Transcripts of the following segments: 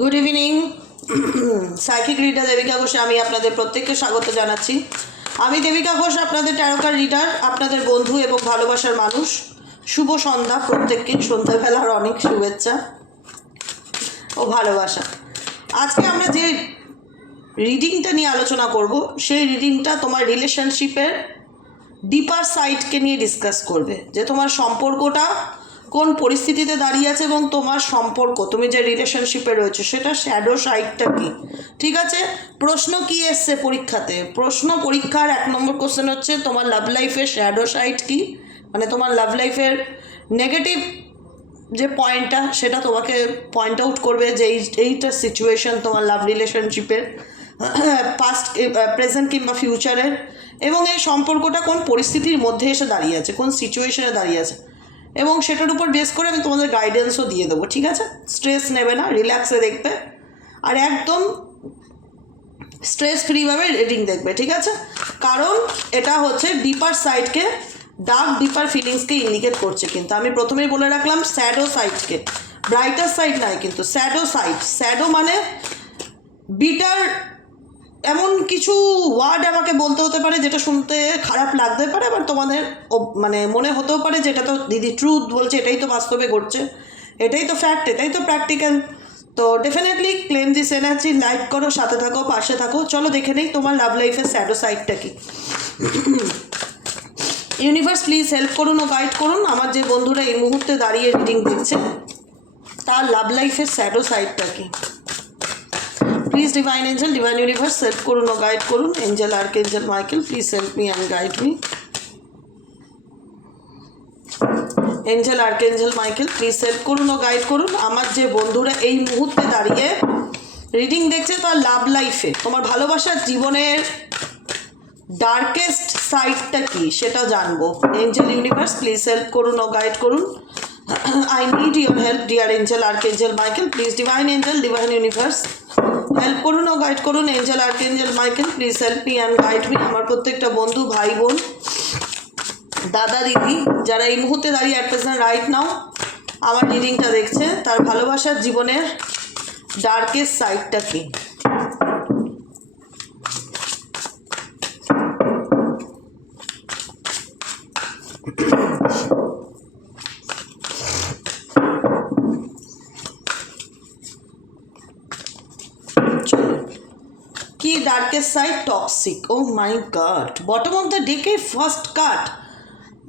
Good evening. Psychic reader Debika ঘোষে আমি আপনাদের প্রত্যেককে স্বাগত জানাচ্ছি। আমি দেবিকা ঘোষ, আপনাদের ট্যারোকার রিডার, আপনাদের বন্ধু এবং ভালোবাসার মানুষ। শুভ সন্ধ্যা প্রত্যেককে, সন্ধ্যাবেলার অনেক শুভেচ্ছা ও ভালোবাসা। আজকে আমরা যে রিডিংটা নিয়ে আলোচনা করব, সেই রিডিংটা তোমার রিলেশনশিপের ডিপার সাইডকে নিয়ে ডিসকাস করবে, যে তোমার সম্পর্কটা কোন পরিস্থিতিতে দাঁড়িয়ে আছে এবং তোমার সম্পর্ক, তুমি যে রিলেশনশিপে রয়েছে, সেটা শ্যাডো সাইডটা কী। ঠিক আছে, প্রশ্ন কি এসছে পরীক্ষাতে? পরীক্ষার 1 নম্বর কোশ্চেন হচ্ছে তোমার লাভ লাইফের শ্যাডো সাইড কী, মানে তোমার লাভ লাইফের নেগেটিভ যে পয়েন্টটা, সেটা তোমাকে পয়েন্ট আউট করবে যে এইটা সিচুয়েশন তোমার লাভ রিলেশনশিপের পাস্ট, প্রেজেন্ট কিংবা ফিউচারের, এবং এই সম্পর্কটা কোন পরিস্থিতির মধ্যে এসে দাঁড়িয়ে আছে, কোন সিচুয়েশনে দাঁড়িয়ে আছে, এবং সেটার উপর বেস করে আমি তোমাদের গাইডেন্সও দিয়ে দেবো। ঠিক আছে, স্ট্রেস নেবে না, রিল্যাক্সে দেখবে, আর একদম স্ট্রেস ফ্রিভাবে রিডিং দেখবে। ঠিক আছে, কারণ এটা হচ্ছে ডিপার সাইডকে, ডার্ক ডিপার ফিলিংসকে ইন্ডিকেট করছে। কিন্তু আমি প্রথমেই বলে রাখলাম স্যাডো সাইডকে, ব্রাইটার সাইড নয়, কিন্তু স্যাডো সাইড। স্যাডো মানে বিটার, এমন কিছু ওয়ার্ড আমাকে বলতে হতে পারে যেটা শুনতে খারাপ লাগতে পারে, আবার তোমাদের মানে মনে হতেও পারে যে এটা তো দিদি ট্রুথ বলছে, এটাই তো বাস্তবে ঘটছে, এটাই তো ফ্যাক্ট, এটাই তো প্র্যাকটিক্যাল। তো definitely claim this energy, like করো, সাথে থাকো, পাশে থাকো। চলো দেখে নেই তোমার লাভ লাইফের স্যাডো সাইডটা কি। ইউনিভার্স প্লিজ হেল্প করুন ও গাইড করুন আমার যে বন্ধুরা এই মুহূর্তে দাঁড়িয়ে রিডিং দেখছে, তার লাভ লাইফের স্যাডো সাইডটা কি। Please divine angel, divine universe help করুন ও গাইড করুন। Angel archangel Michael please help me and guide me. Angel archangel Michael please help করুন ও গাইড করুন আমার যে বন্ধুরা এই মুহূর্তে দাঁড়িয়ে রিডিং দেখছে, তার লাভ লাইফে তোমার ভালোবাসার জীবনের ডার্কেস্ট সাইডটা কি সেটা জানবো। এঞ্জেল ইউনিভার্স প্লিজ হেল্প করুন ও গাইড করুন। I need your help dear angel archangel Michael, please divine angel, divine universe help করুন ও গাইড করুন। Angel archangel Michael please help me and guide me আমার প্রত্যেকটা বন্ধু, ভাই বোন, দাদা দিদি, যারা এই মুহূর্তে দাঁড়িয়ে অ্যাট প্রেজেন্ট রাইট নাও আমার রিডিংটা দেখছে, তার ভালোবাসার জীবনের ডার্কেস্ট সাইডটা কি। কি darkest side? Toxic. Oh my god, bottom of the deck first cut.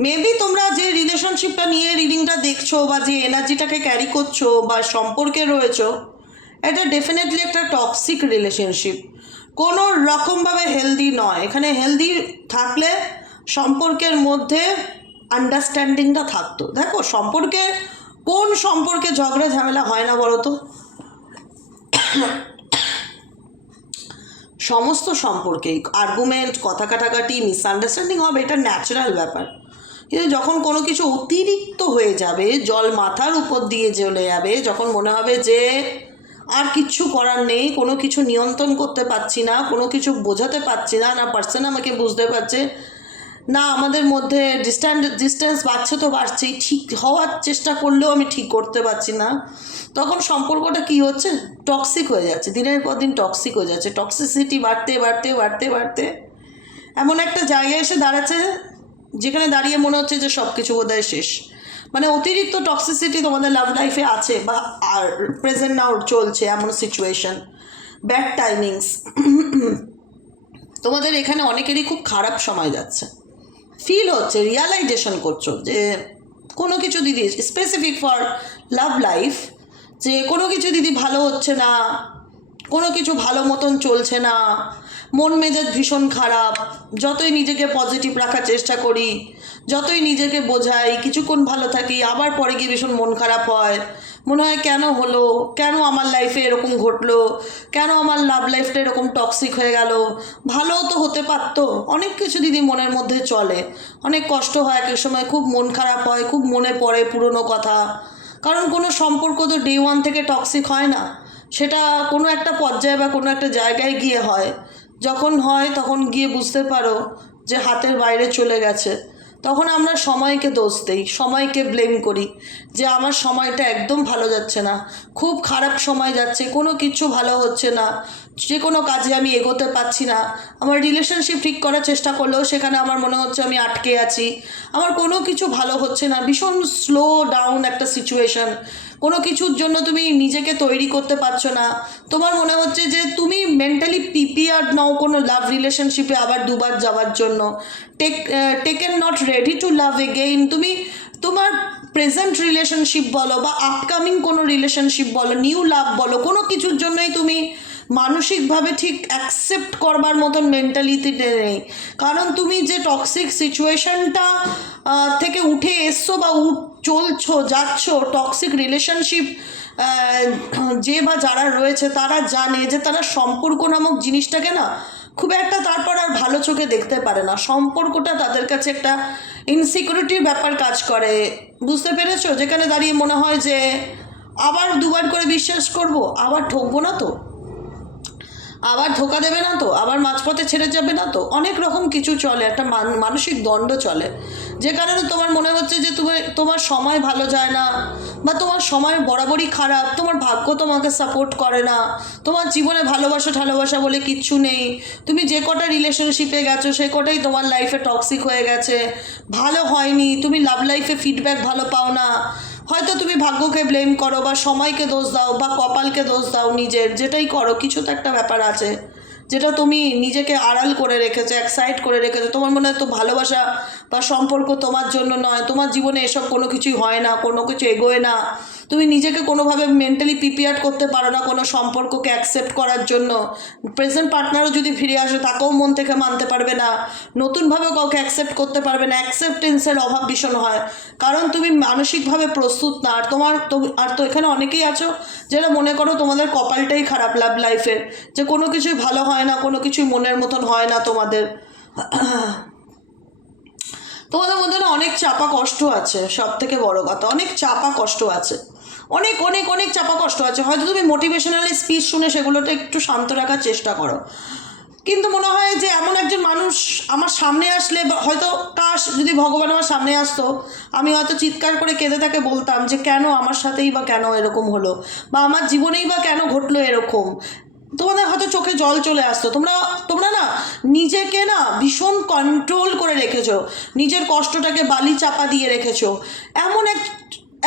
Maybe তোমরা যে রিলেশনশিপটা নিয়ে রিডিংটা দেখছো, বা যে এনার্জিটাকে ক্যারি করছো, বা সম্পর্কে রয়েছো, এটা ডেফিনেটলি একটা টক্সিক রিলেশনশিপ, কোনো রকমভাবে হেলদি নয়। এখানে হেলদি থাকলে সম্পর্কের মধ্যে আন্ডারস্ট্যান্ডিংটা থাকতো। দেখো, কোন সম্পর্কে ঝগড়া ঝামেলা হয় না বলো তো? সমস্ত সম্পর্কেই আর্গুমেন্ট, কথা কাটাকাটি, মিসআন্ডারস্ট্যান্ডিং হবে, এটা ন্যাচারাল ব্যাপার। কিন্তু যখন কোনো কিছু অতিরিক্ত হয়ে যাবে, জল মাথার উপর দিয়ে চলে যাবে, যখন মনে হবে যে আর কিচ্ছু করার নেই, কোনো কিছু নিয়ন্ত্রণ করতে পারছি না, কোনো কিছু বোঝাতে পারছি না, না পারসন আমাকে বুঝতে পারছে না, আমাদের মধ্যে ডিস্টেন্স বাড়ছে তো বাড়ছেই, ঠিক হওয়ার চেষ্টা করলেও আমি ঠিক করতে পারছি না, তখন সম্পর্কটা কি হচ্ছে? টক্সিক হয়ে যাচ্ছে, দিনের পর দিন টক্সিক হয়ে যাচ্ছে। টক্সিসিটি বাড়তে বাড়তে বাড়তে বাড়তে এমন একটা জায়গায় এসে দাঁড়াচ্ছে যেখানে দাঁড়িয়ে মনে হচ্ছে যে সব কিছু বোধহয় শেষ। মানে অতিরিক্ত টক্সিসিটি তোমাদের লাভ লাইফে আছে, বা আর প্রেজেন্ট নাও চলছে এমন সিচুয়েশন, ব্যাড টাইমিংস। তোমাদের এখানে অনেকেরই খুব খারাপ সময় যাচ্ছে, ফিল হচ্ছে, রিয়ালাইজেশন করছো যে কোনো কিছু দিদি স্পেসিফিক ফর লাভ লাইফ, যে কোনো কিছু দিদি ভালো হচ্ছে না, কোনো কিছু ভালো মতন চলছে না, মন মেজাজ ভীষণ খারাপ, যতই নিজেকে পজিটিভ রাখার চেষ্টা করি, যতই নিজেকে বোঝাই, কিছুক্ষণ ভালো থাকি, আবার পরে গিয়ে ভীষণ মন খারাপ হয়, মনে হয় কেন হলো, কেন আমার লাইফে এরকম ঘটলো, কেন আমার লাভ লাইফটা এরকম টক্সিক হয়ে গেল, ভালো তো হতে পারতো। অনেক কিছু দিদি মনের মধ্যে চলে, অনেক কষ্ট হয়, এক সময় খুব মন খারাপ হয়, খুব মনে পড়ে পুরনো কথা। কারণ কোনো সম্পর্ক তো ডে ওয়ান থেকে টক্সিক হয় না, সেটা কোনো একটা পর্যায়ে বা কোনো একটা জায়গায় গিয়ে হয়। যখন হয় তখন গিয়ে বুঝতে পারো যে হাতের বাইরে চলে গেছে, তখন আমরা সময়কে দোষ দিই, সময়কে ব্লেম করি যে আমার সময়টা একদম ভালো যাচ্ছে না, খুব খারাপ সময় যাচ্ছে, কোনো কিছু ভালো হচ্ছে না, যে কোনো কাজে আমি এগোতে পারছি না, আমার রিলেশনশিপ ঠিক করার চেষ্টা করলেও সেখানে আমার মনে হচ্ছে আমি আটকে আছি, আমার কোনো কিছু ভালো হচ্ছে না, ভীষণ স্লো ডাউন একটা সিচুয়েশন, কোনো কিছুর জন্য তুমি নিজেকে তৈরি করতে পারছো না, তোমার মনে হচ্ছে যে তুমি মেন্টালি প্রিপেয়ার্ড নও কোনো লাভ রিলেশনশিপে আবার দুবার যাওয়ার জন্য, taken not ready to love again. তুমি তোমার প্রেজেন্ট রিলেশনশিপ বলো বা আপকামিং কোনো রিলেশনশিপ বলো, নিউ লাভ বলো, কোনো কিছুর জন্যই তুমি মানসিকভাবে ঠিক অ্যাকসেপ্ট করবার মতন মেন্টালিটিতে নেই। কারণ তুমি যে টক্সিক সিচুয়েশনটা থেকে উঠে এসছো বা চলছো যাচ্ছ, টক্সিক রিলেশনশিপ যে বা যারা রয়েছে তারা জানে যে তারা সম্পর্ক নামক জিনিসটাকে না খুব একটা তারপর আর ভালো চোখে দেখতে পারে না। সম্পর্কটা তাদের কাছে একটা ইনসিকিউরিটির ব্যাপার কাজ করে, বুঝতে পেরেছো? যেখানে দাঁড়িয়ে মনে হয় যে আবার দুবার করে বিশ্বাস করব, আবার ঠকবো না তো, আবার ধোকা দেবে না তো, আবার মাঝপথে ছেড়ে যাবে না তো, অনেক রকম কিছু চলে, একটা মানসিক দ্বন্দ্ব চলে, যে কারণে তোমার মনে হচ্ছে যে তোমার সময় ভালো যায় না, বা তোমার সময় বরাবরই খারাপ, তোমার ভাগ্য তোমাকে সাপোর্ট করে না, তোমার জীবনে ভালোবাসা বলে কিচ্ছু নেই, তুমি যে কটা রিলেশনশিপে গেছো সে কটাই তোমার লাইফে টক্সিক হয়ে গেছে, ভালো হয়নি, তুমি লাভ লাইফে ফিডব্যাক ভালো পাও না, হয়তো তুমি ভাগ্যকে ব্লেম করো বা সময়কে দোষ দাও বা কপালকে দোষ দাও, নিজের যেটাই করো কিছু তো একটা ব্যাপার আছে যেটা তুমি নিজেকে আড়াল করে রেখেছো, এক্সাইট করে রেখেছো, তোমার মনে হয় তো ভালোবাসা বা সম্পর্ক তোমার জন্য নয়, তোমার জীবনে এসব কোনো কিছুই হয় না, কোনো কিছু এগোয় না, তুমি নিজেকে কোনোভাবে মেন্টালি প্রিপেয়ার করতে পারো না কোনো সম্পর্ককে অ্যাকসেপ্ট করার জন্য, প্রেজেন্ট পার্টনারও যদি ফিরে আসে তাকেও মন থেকে মানতে পারবে না, নতুনভাবে কাউকে অ্যাকসেপ্ট করতে পারবে না, অ্যাকসেপ্টেন্সের অভাব ভীষণ হয়, কারণ তুমি মানসিকভাবে প্রস্তুত না। আর আর তো এখানে অনেকেই আছো যারা মনে করো তোমাদের কপালটাই খারাপ লাভ লাইফের, যে কোনো কিছুই ভালো হয় না, কোনো কিছুই মনের মতন হয় না তোমাদের, তোমাদের মধ্যে না অনেক চাপা কষ্ট আছে, সব থেকে বড় কথা অনেক চাপা কষ্ট আছে, অনেক অনেক অনেক চাপা কষ্ট আছে। হয়তো তুমি মোটিভেশনাল স্পিচ শুনে সেগুলোতে একটু শান্ত রাখার চেষ্টা করো, কিন্তু মনে হয় যে এমন একজন মানুষ আমার সামনে আসলে হয়তো কাশ যদি ভগবান আমার সামনে আসতো, আমি হয়তো চিৎকার করে কেঁদে তাকে বলতাম যে কেন আমার সাথেই বা কেন এরকম হলো, বা আমার জীবনেই বা কেন ঘটলো এরকম, তোমাদের হয়তো চোখে জল চলে আসতো। তোমরা না নিজেকে না ভীষণ কন্ট্রোল করে রেখেছো, নিজের কষ্টটাকে বালি চাপা দিয়ে রেখেছো।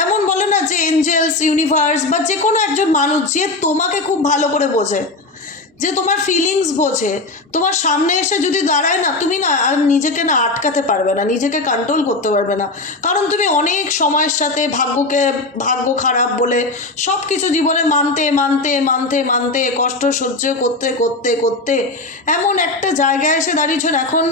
এমন বলে না যে এঞ্জেলস, ইউনিভার্স বা যে কোনো একজন মানুষ যে তোমাকে খুব ভালো করে বোঝে, যে তোমার ফিলিংস বোঝে, তোমার সামনে এসে যদি দাঁড়ায় না, তুমি না আর নিজেকে না আটকাতে পারবে না, নিজেকে কন্ট্রোল করতে পারবে না, কারণ তুমি অনেক সময়ের সাথে ভাগ্য খারাপ বলে সব কিছু জীবনে মানতে মানতে মানতে মানতে কষ্ট সহ্য করতে করতে করতে এমন একটা জায়গায় এসে দাঁড়িয়েছ এখন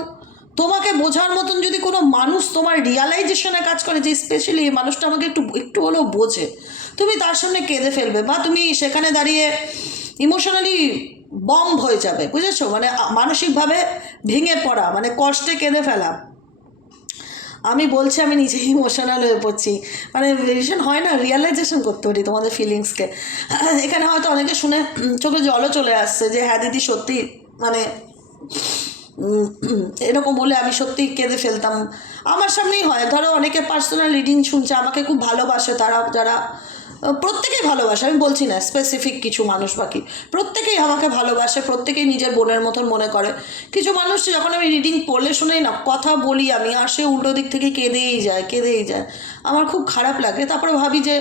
তোমাকে বোঝার মতন যদি কোনো মানুষ তোমার রিয়ালাইজেশনে কাজ করে যে স্পেশালি এই মানুষটা আমাকে একটু হলেও বোঝে, তুমি তার সামনে কেঁদে ফেলবে, বা তুমি সেখানে দাঁড়িয়ে ইমোশনালি বম্ব হয়ে যাবে, বুঝেছো? মানে মানসিকভাবে ভেঙে পড়া, মানে কষ্টে কেঁদে ফেলা। আমি বলছি আমি নিজেই ইমোশনাল হয়ে পড়ছি, মানে ভীষণ হয় না, রিয়েলাইজেশন করতে পারি তোমাদের ফিলিংসকে। এখানে হয়তো অনেকে শুনে চোখে জলও চলে আসছে যে হ্যাঁ দিদি সত্যি, মানে এরকম বলে আমি সত্যি কেঁদে ফেলতাম। আমার সামনেই হয়, ধরো অনেকে পার্সোনাল রিডিং শুনছে, আমাকে খুব ভালোবাসে, তারা যারা প্রত্যেকেই ভালোবাসে, আমি বলছি না স্পেসিফিক কিছু মানুষ, বাকি প্রত্যেকেই আমাকে ভালোবাসে, প্রত্যেকেই নিজের বোনের মতন মনে করে। কিছু মানুষ যখন আমি রিডিং পড়লে শোনাই না, কথা বলি আমি, আর সে উল্টো দিক থেকে কেঁদেই যায়, আমার খুব খারাপ লাগে। তারপরে ভাবি যে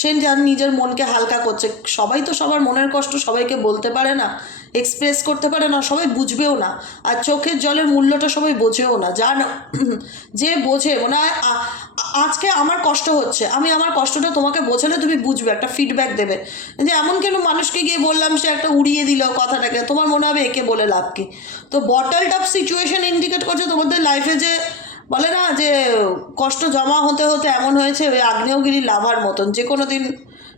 সে যার নিজের মনকে হালকা করছে, সবাই তো সবার মনের কষ্ট সবাইকে বলতে পারে না, এক্সপ্রেস করতে পারে না, সবাই বুঝবেও না, আর চোখের জলের মূল্যটা সবাই বোঝেও না। যে বোঝে, মনে হয় আজকে আমার কষ্ট হচ্ছে, আমি আমার কষ্টটা তোমাকে বোঝালে তুমি বুঝবে, একটা ফিডব্যাক দেবে, যে এমন কেন মানুষকে গিয়ে বললাম সে একটা উড়িয়ে দিল কথাটাকে, তোমার মনে হবে একে বলে লাভ কি। তো বটলড আপ সিচুয়েশন ইন্ডিকেট করছে তোমাদের লাইফে, যে বলে না যে কষ্ট জমা হতে হতে এমন হয়েছে ওই আগ্নেয়গিরি লাভার মতন, যে কোনো দিন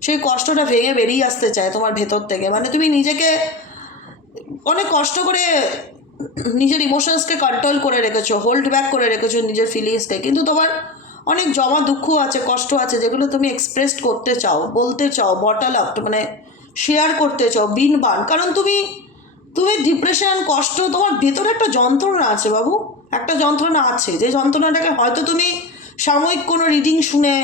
সেই কষ্টটা ভেঙে বেরিয়ে আসতে চায় তোমার ভেতর থেকে। মানে তুমি নিজেকে অনেক কষ্ট করে নিজের ইমোশনসকে কন্ট্রোল করে রেখেছো, হোল্ড ব্যাক করে রেখেছো নিজের ফিলিংসকে, কিন্তু তোমার অনেক জমা দুঃখ আছে, কষ্ট আছে, যেগুলো তুমি এক্সপ্রেস করতে চাও, বলতে চাও, বটল আপ মানে শেয়ার করতে চাও বিনবান, কারণ তুমি ডিপ্রেশন, কষ্ট, তোমার ভেতরে একটা যন্ত্রণা আছে বাবু, একটা যন্ত্রণা আছে, যে যন্ত্রণাটাকে হয়তো তুমি সাময়িক কোনো রিডিং শুনে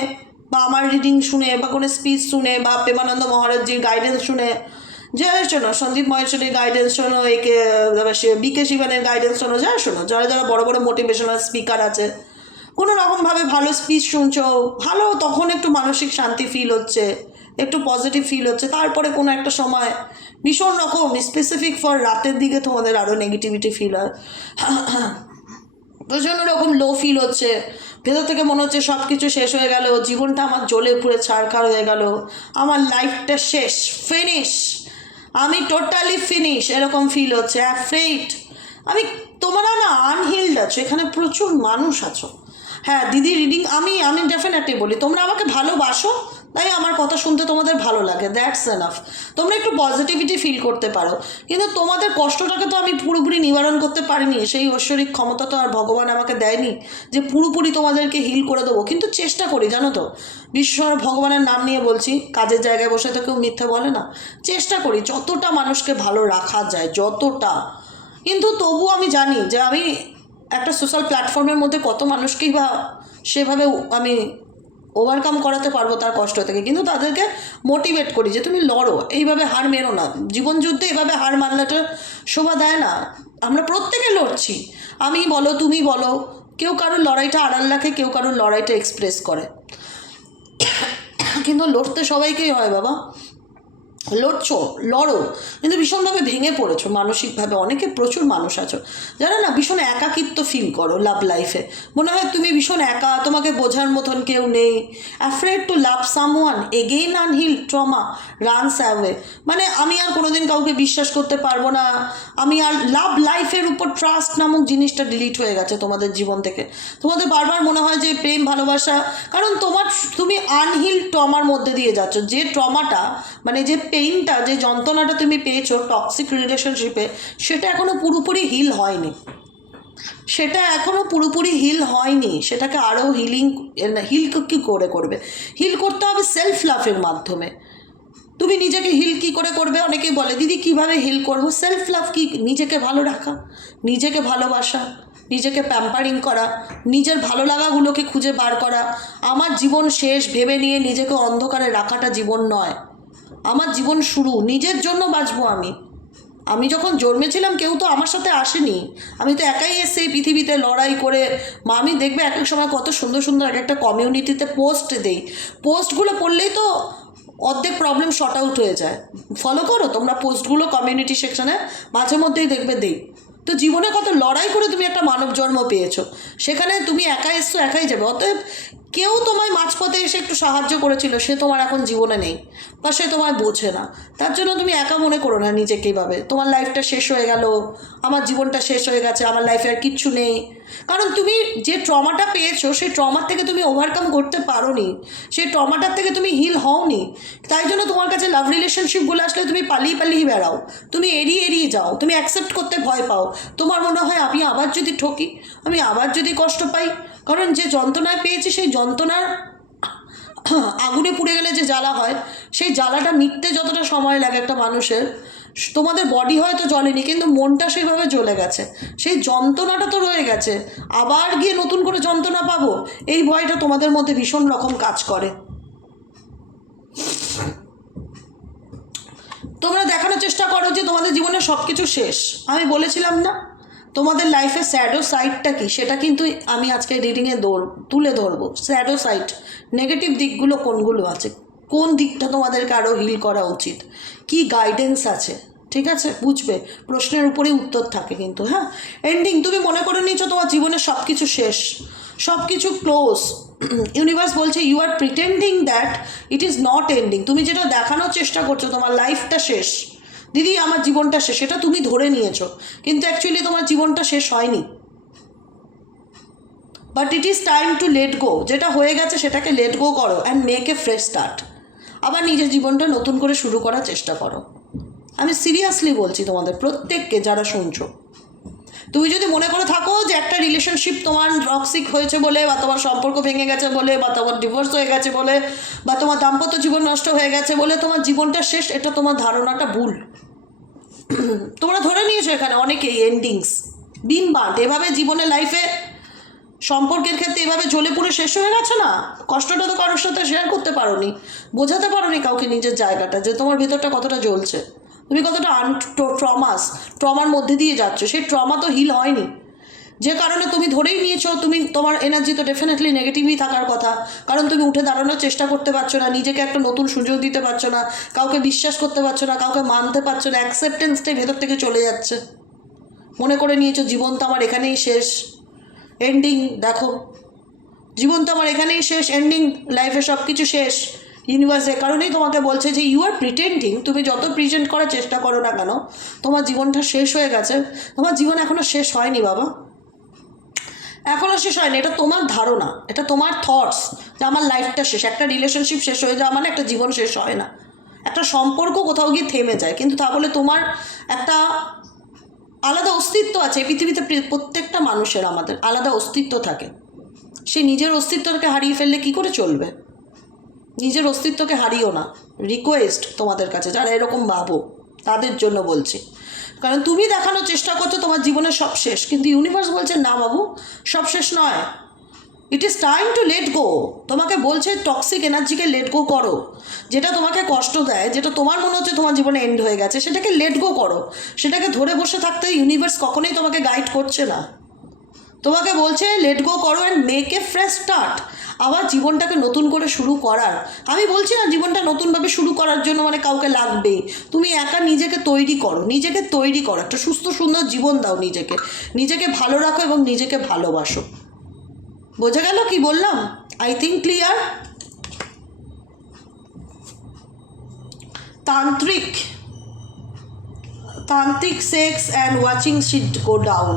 বা আমার রিডিং শুনে বা কোনো স্পিচ শুনে বা প্রেমানন্দ মহারাজজির গাইডেন্স শুনে, যারা শোনো সন্দীপ মহেশ্বরীর গাইডেন্স শোনো, একে বিকে শিবানের গাইডেন্স শোনো, যারা শোনো, যারা যারা বড় বড় মোটিভেশনাল স্পিকার আছে, কোনো রকমভাবে ভালো স্পিচ শুনছো, ভালো তখন একটু মানসিক শান্তি ফিল হচ্ছে, একটু পজিটিভ ফিল হচ্ছে, তারপরে কোনো একটা সময় ভীষণ রকম স্পেসিফিক ফর রাতের দিকে তোমাদের আরও নেগেটিভিটি ফিল হয়, প্রচণ্ড রকম লো ফিল হচ্ছে, ভেতর থেকে মনে হচ্ছে সব কিছু শেষ হয়ে গেল, জীবনটা আমার জ্বলে পুড়ে ছারখার হয়ে গেল, আমার লাইফটা শেষ, ফিনিশ, আমি টোটালি ফিনিশ, এরকম ফিল হচ্ছে, অ্যাফ্রেড। তোমরা না আনহিল্ড আছো, এখানে প্রচুর মানুষ আছো। হ্যাঁ দিদি রিডিং আমি ডেফিনেটলি বলি, তোমরা আমাকে ভালোবাসো, তাই আমার কথা শুনতে তোমাদের ভালো লাগে, দ্যাটস এনাফ। তোমরা একটু পজিটিভিটি ফিল করতে পারো, কিন্তু তোমাদের কষ্টটাকে তো আমি পুরোপুরি নিবারণ করতে পারিনি, সেই ঐশ্বরিক ক্ষমতা তো আর ভগবান আমাকে দেয়নি যে পুরোপুরি তোমাদেরকে হিল করে দেবো, কিন্তু চেষ্টা করি, জানো তো, ঈশ্বর ভগবানের নাম নিয়ে বলছি, কাজের জায়গায় বসে তো কেউ মিথ্যে বলে না, চেষ্টা করি যতটা মানুষকে ভালো রাখা যায়, যতটা। কিন্তু তবু আমি জানি যে আমি একটা সোশ্যাল প্ল্যাটফর্মের মধ্যে কত মানুষকেই বা সেভাবে আমি ওভারকাম করাতে পারবো তার কষ্ট থেকে, কিন্তু তাদেরকে মোটিভেট করি যে তুমি লড়ো, এইভাবে হার মেরো না, জীবন যুদ্ধে এভাবে হার মানলাটা শোভা দেয় না, আমরা প্রত্যেকে লড়ছি, আমি বলো তুমি বলো, কেউ কারোর লড়াইটা আড়াল রাখে, কেউ কারোর লড়াইটা এক্সপ্রেস করে, কিন্তু লড়তে সবাইকেই হয় বাবা, লড়ছো লড়ো, কিন্তু ভীষণভাবে ভেঙে পড়েছো মানসিকভাবে, অনেকে প্রচুর মানুষ আছো যারা না ভীষণ একাকিত্ব ফিল করো লাভ লাইফে, মনে হয় তুমি ভীষণ একা, তোমাকে বোঝার মতন কেউ নেই, afraid to love someone, again unhealed trauma runs away, মানে আমি আর কোনোদিন কাউকে বিশ্বাস করতে পারবো না, আমি আর লাভ লাইফের উপর ট্রাস্ট নামক জিনিসটা ডিলিট হয়ে গেছে তোমাদের জীবন থেকে, তোমাদের বারবার মনে হয় যে প্রেম ভালোবাসা, কারণ তুমি আনহিল ট্রমার মধ্যে দিয়ে যাচ্ছ, যে ট্রমাটা মানে যে পেইনটা, যে যন্ত্রণাটা তুমি পেয়েছো টক্সিক রিলেশনশিপে, সেটা এখনও পুরোপুরি হিল হয়নি, সেটাকে আরও হিল কী করে করবে, হিল করতে হবে সেলফ লাভের মাধ্যমে। তুমি নিজেকে হিল কী করে করবে, অনেকেই বলে দিদি কীভাবে হিল করবো, সেলফ লাভ কি, নিজেকে ভালো রাখা, নিজেকে ভালোবাসা, নিজেকে প্যাম্পারিং করা, নিজের ভালো লাগাগুলোকে খুঁজে বার করা, আমার জীবন শেষ ভেবে নিয়ে নিজেকে অন্ধকারে রাখাটা জীবন নয়, আমার জীবন শুরু, নিজের জন্য বাঁচবো আমি যখন জন্মেছিলাম কেউ তো আমার সাথে আসেনি, আমি তো একাই এসে এই পৃথিবীতে লড়াই করে, আমি দেখবে এক এক সময় কত সুন্দর সুন্দর এক একটা কমিউনিটিতে পোস্ট দেই, পোস্টগুলো পড়লেই তো অর্ধেক প্রবলেম শর্ট আউট হয়ে যায়, ফলো করো তোমরা পোস্টগুলো কমিউনিটি সেকশনে, মাঝে মধ্যেই দেখবে দেই, তো জীবনে কত লড়াই করে তুমি একটা মানব জন্ম পেয়েছো, সেখানে তুমি একা এসছো একাই যাবে, অতএব কেউ তোমায় মাঝপথে এসে একটু সাহায্য করেছিল, সে তোমার এখন জীবনে নেই বা সে তোমায় বোঝে না, তার জন্য তুমি একা মনে করো না নিজেকে, এইভাবে তোমার লাইফটা শেষ হয়ে গেল, আমার জীবনটা শেষ হয়ে গেছে, আমার লাইফে আর কিচ্ছু নেই, কারণ তুমি যে ট্রমাটা পেয়েছো সেই ট্রমার থেকে তুমি ওভারকাম করতে পারোনি, সেই ট্রমাটার থেকে তুমি হিল হওনি, তাই জন্য তোমার কাছে লাভ রিলেশনশিপগুলো আসলে তুমি পালিয়ে পালিয়ে বেড়াও, তুমি এড়িয়ে এড়িয়ে যাও, তুমি অ্যাকসেপ্ট করতে ভয় পাও, তোমার মনে হয় আমি আবার যদি ঠকি, আমি আবার যদি কষ্ট পাই, কারণ যে যন্ত্রণায় পেয়েছি সেই যন্ত্রণার আগুনে পুড়ে গেলে যে জ্বালা হয়, সেই জ্বালাটা মিটতে যতটা সময় লাগে একটা মানুষের, তোমাদের বডি হয়তো জ্বলেনি কিন্তু মনটা সেইভাবে জ্বলে গেছে, সেই যন্ত্রণাটা তো রয়ে গেছে, আবার গিয়ে নতুন করে যন্ত্রণা পাবো, এই ভয়টা তোমাদের মধ্যে ভীষণ রকম কাজ করে। তোমরা দেখানোর চেষ্টা করো যে তোমাদের জীবনে সব কিছু শেষ, আমি বলেছিলাম না তোমাদের লাইফে স্যাডো সাইডটা কী, সেটা কিন্তু আমি আজকে রিডিংয়ে তুলে ধরবো, স্যাডো সাইড, নেগেটিভ দিকগুলো কোনগুলো আছে, কোন দিকটা তোমাদেরকে আরও হিল করা উচিত, কি গাইডেন্স আছে, ঠিক আছে, বুঝবে, প্রশ্নের উপরেই উত্তর থাকে কিন্তু, হ্যাঁ, এন্ডিং তুমি মনে করে নিয়েছো তোমার জীবনে সব কিছু শেষ, সব কিছু ক্লোজ, ইউনিভার্স বলছে you are pretending that it is not ending, তুমি যেটা দেখানোর চেষ্টা করছো তোমার লাইফটা শেষ, দিদি আমার জীবনটা শেষ, সেটা তুমি ধরে নিয়েছো, কিন্তু অ্যাকচুয়ালি তোমার জীবনটা শেষ হয়নি, but it is time to let go, যেটা হয়ে গেছে সেটাকে লেট গো করো and make a fresh start, আবার নিজের জীবনটা নতুন করে শুরু করার চেষ্টা করো, আমি সিরিয়াসলি বলছি তোমাদের প্রত্যেককে যারা শুনছো, তুমি যদি মনে করে থাকো যে একটা রিলেশনশিপ তোমার টক্সিক হয়েছে বলে, বা তোমার সম্পর্ক ভেঙে গেছে বলে, বা তোমার ডিভোর্স হয়ে গেছে বলে, বা তোমার দাম্পত্য জীবন নষ্ট হয়ে গেছে বলে তোমার জীবনটা শেষ, এটা তোমার ধারণাটা ভুল, তোমরা ধরে নিয়েছো এখানে অনেকেই এন্ডিংস, বিন বান্ট এভাবে জীবনে লাইফে সম্পর্কের ক্ষেত্রে এভাবে জ্বলে পুড়ে শেষ হয়ে গেছে না, কষ্টটা তো কারোর সাথে শেয়ার করতে পারোনি, বোঝাতে পারোনি কাউকে নিজের জায়গাটা, যে তোমার ভেতরটা কতটা জ্বলছে, তুমি কতটা ট্রমার মধ্যে দিয়ে যাচ্ছ। সেই ট্রমা তো হিল হয়নি, যে কারণে তুমি ধরেই নিয়েছো তুমি, তোমার এনার্জি তো ডেফিনেটলি নেগেটিভই থাকার কথা, কারণ তুমি উঠে দাঁড়ানোর চেষ্টা করতে পারছো না, নিজেকে একটা নতুন সুযোগ দিতে পারছো না, কাউকে বিশ্বাস করতে পারছো না, কাউকে মানতে পারছো না, অ্যাকসেপ্টেন্সটাই ভেতর থেকে চলে যাচ্ছে, মনে করে নিয়েছো জীবন তো আমার এখানেই শেষ, এন্ডিং দেখো, জীবন তো আমার এখানেই শেষ, এন্ডিং, লাইফে সব কিছু শেষ, ইউনিভার্সের কারণেই তোমাকে বলছে যে ইউ আর প্রিটেন্ডিং, তুমি যত প্রেজেন্ট করার চেষ্টা করো না কেন তোমার জীবনটা শেষ হয়ে গেছে, তোমার জীবন এখনও শেষ হয়নি বাবা, এখনও শেষ হয়নি, এটা তোমার ধারণা, এটা তোমার থটস যে আমার লাইফটা শেষ, একটা রিলেশনশিপ শেষ হয়ে যাওয়া মানে একটা জীবন শেষ হয় না, একটা সম্পর্ক কোথাও গিয়ে থেমে যায়, কিন্তু তা বলে তোমার একটা আলাদা অস্তিত্ব আছে এই পৃথিবীতে, প্রত্যেকটা মানুষের আমাদের আলাদা অস্তিত্ব থাকে, সে নিজের অস্তিত্বকে হারিয়ে ফেললে কি করে চলবে, নিজের অস্তিত্বকে হারিও না, রিকোয়েস্ট তোমাদের কাছে যারা এরকম ভাবো তাদের জন্য বলছি, কারণ তুমি দেখানোর চেষ্টা করছো তোমার জীবনের সব শেষ, কিন্তু ইউনিভার্স বলছে না বাবু, সব শেষ নয়, it is time to let go, তোমাকে বলছে টক্সিক এনার্জিকে লেট গো করো, যেটা তোমাকে কষ্ট দেয়, যেটা তোমার মনে হচ্ছে তোমার জীবনে এন্ড হয়ে গেছে, সেটাকে লেট গো করো, সেটাকে ধরে বসে থাকতে ইউনিভার্স কখনোই তোমাকে গাইড করছে না, তোমাকে বলছে লেট গো করো and make a fresh start, আবার জীবনটাকে নতুন করে শুরু করার, আমি বলছি না জীবনটা নতুনভাবে শুরু করার জন্য মানে কাউকে লাগবেই, তুমি একা নিজেকে তৈরি করো, নিজেকে তৈরি করো, একটা সুস্থ সুন্দর জীবন দাও নিজেকে, নিজেকে ভালো রাখো এবং নিজেকে ভালোবাসো, বোঝা গেল কি বললাম? I think clear. Tantric sex and watching shit go down.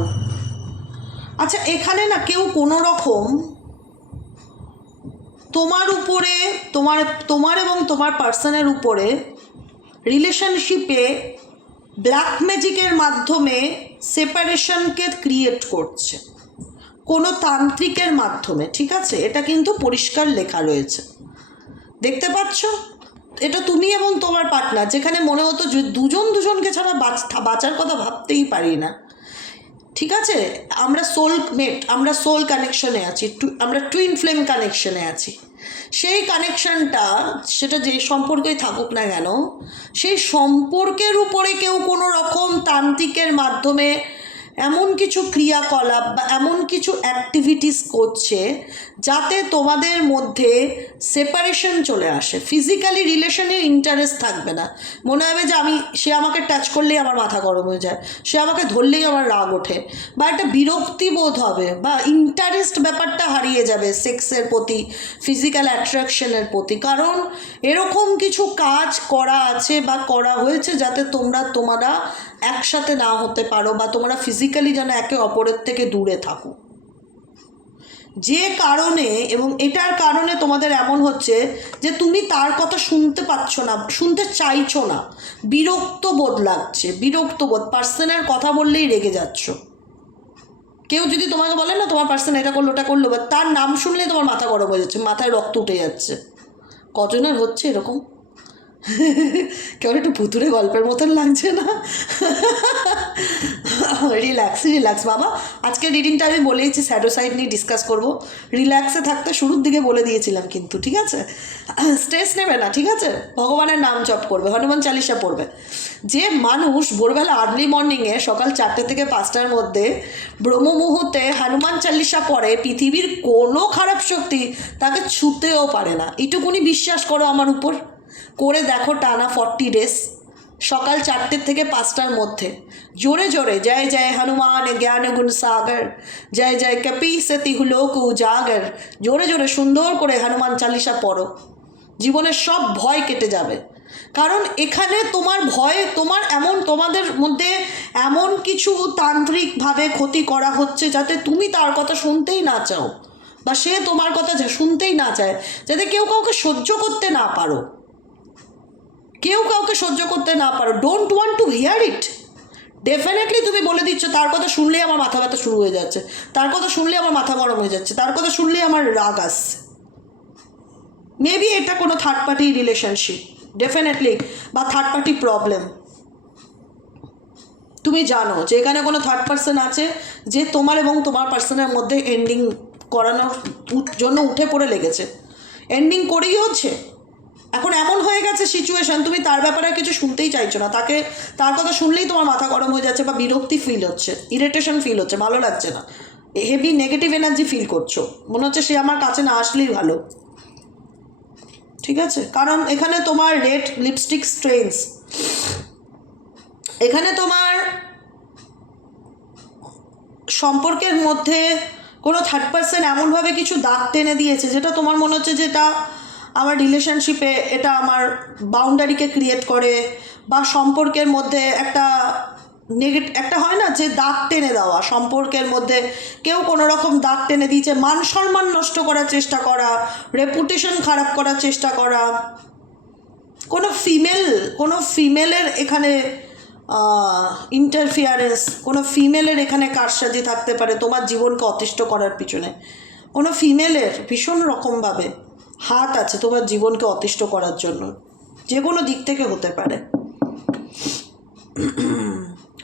আচ্ছা, এখানে না কেউ কোনো রকম তোমার উপরে, তোমার এবং তোমার পার্সনের উপরে রিলেশনশিপে ব্ল্যাক ম্যাজিকের মাধ্যমে সেপারেশনকে ক্রিয়েট করছে, কোনো তান্ত্রিকের মাধ্যমে, ঠিক আছে, এটা কিন্তু পরিষ্কার লেখা রয়েছে, দেখতে পাচ্ছ, এটা তুমি এবং তোমার পার্টনার, যেখানে মনে হতো দুজনকে ছাড়া বাঁচার কথা ভাবতেই পারি না, ঠিক আছে, আমরা সোলমেট, আমরা সোল কানেকশনে আছি, আমরা টুইন ফ্লেম কানেকশনে আছি, সেই কানেকশনটা, সেটা যে সম্পর্কেই থাকুক না কেন, সেই সম্পর্কের উপরে কেউ কোনো রকম তান্ত্রিকের মাধ্যমে এমন কিছু ক্রিয়াকলাপ বা এমন কিছু অ্যাক্টিভিটিস করছে যাতে তোমাদের মধ্যে সেপারেশন চলে আসে, ফিজিক্যালি রিলেশনে ইন্টারেস্ট থাকবে না, মনে হবে যে সে আমাকে টাচ করলেই আমার মাথা গরম হয়ে যায়, সে আমাকে ধরলেই আমার রাগ ওঠে, বা একটা বিরক্তি বোধ হবে, বা ইন্টারেস্ট ব্যাপারটা হারিয়ে যাবে সেক্সের প্রতি, ফিজিক্যাল অ্যাট্রাকশনের প্রতি, কারণ এরকম কিছু কাজ করা আছে বা করা হয়েছে যাতে তোমরা একসাথে না হতে পারো, বা তোমরা ফিজিক্যালি যেন একে অপরের থেকে দূরে থাকো, যে কারণে, এবং এটার কারণে তোমাদের এমন হচ্ছে যে তুমি তার কথা শুনতে পাচ্ছ না, শুনতে চাইছো না, বিরক্ত বোধ লাগছে, বিরক্ত বোধ, পার্সনের কথা বললেই রেগে যাচ্ছ, কেউ যদি তোমাকে বলে না তোমার পার্সন এটা করলো ওটা করলো, বা তার নাম শুনলেই তোমার মাথা গরম হয়ে যাচ্ছে, মাথায় রক্ত উঠে যাচ্ছে, কজনের হচ্ছে এরকম? কেমন একটু ভুতুরে গল্পের মতন লাগছে না? রিল্যাক্স বাবা, আজকে রিডিংটা আমি বলেইছি স্যাডো সাইড নিয়ে ডিসকাস করবো, রিল্যাক্সে থাকতে শুরুর দিকে বলে দিয়েছিলাম কিন্তু, ঠিক আছে, স্ট্রেস নেবে না, ঠিক আছে, ভগবানের নাম জপ করবে, হনুমান চালিসা পড়বে, যে মানুষ ভোরবেলা আর্লি মর্নিংয়ে সকাল 4টে থেকে 5টার মধ্যে ব্রহ্ম মুহূর্তে হনুমান চালিসা পড়ে, পৃথিবীর কোনো খারাপ শক্তি তাকে ছুতেও পারে না, এটুকুনি বিশ্বাস করো আমার উপর, করে দেখো টানা 40 ডেজ, সকাল 4টে থেকে 5টার মধ্যে জোরে জোরে জয় জয় হনুমান জ্ঞান গুণ সাগর, জয় জয় কপি সতি লোক উজাগর, জোরে জোরে সুন্দর করে হনুমান চালিসা পড়ো, জীবনের সব ভয় কেটে যাবে, কারণ এখানে তোমার ভয়, তোমাদের মধ্যে এমন কিছু তান্ত্রিকভাবে ক্ষতি করা হচ্ছে যাতে তুমি তার কথা শুনতেই না চাও, বা সে তোমার কথা শুনতেই না চায়, যাতে কেউ কাউকে সহ্য করতে না পারো, don't want to here it, definitely তুমি বলে দিচ্ছ তার কথা শুনলেই আমার মাথা ব্যথা শুরু হয়ে যাচ্ছে, তার কথা শুনলেই আমার মাথা গরম হয়ে যাচ্ছে, তার কথা শুনলেই আমার রাগ আসছে, মেবি এটা কোনো থার্ড পার্টি রিলেশনশিপ, ডেফিনেটলি, বা থার্ড পার্টি প্রবলেম, তুমি জানো যে এখানে কোনো থার্ড পার্সন আছে যে তোমার এবং তোমার পার্সনের মধ্যে এন্ডিং করানোর জন্য উঠে পড়ে লেগেছে, এন্ডিং করেই হচ্ছে। এখন এমন হয়ে গেছে সিচুয়েশন, তুমি তার ব্যাপারে কিছু শুনতেই চাইছো না, তার কথা শুনলেই তোমার মাথা গরম হয়ে যাচ্ছে বা বিরক্তি ফিল হচ্ছে, ইরিটেশন ফিল হচ্ছে, ভালো লাগছে না, হেভি নেগেটিভ এনার্জি ফিল করছো, মনে হচ্ছে সে আমার কাছে না আসলেই ভালো। ঠিক আছে, কারণ এখানে তোমার রেড লিপস্টিক স্ট্রেন্স, এখানে তোমার সম্পর্কের মধ্যে কোনো থার্ড পার্সন এমনভাবে কিছু দাগ টেনে দিয়েছে যেটা তোমার মনে হচ্ছে যে এটা আমার রিলেশনশিপে, এটা আমার বাউন্ডারিকে ক্রিয়েট করে, বা সম্পর্কের মধ্যে একটা একটা হয় না যে দাগ টেনে দেওয়া, সম্পর্কের মধ্যে কেউ কোনো রকম দাগ টেনে দিয়েছে, মান সম্মান নষ্ট করার চেষ্টা করা, রেপুটেশন খারাপ করার চেষ্টা করা, কোনো ফিমেলের এখানে ইন্টারফিয়ারেন্স, কোনো ফিমেলের এখানে কারসাজি থাকতে পারে তোমার জীবনকে অতিষ্ঠ করার পিছনে, কোনো ফিমেলের ভীষণ রকমভাবে হাত আছে তোমার জীবনকে অতিষ্ঠ করার জন্য, যে কোনো দিক থেকে হতে পারে।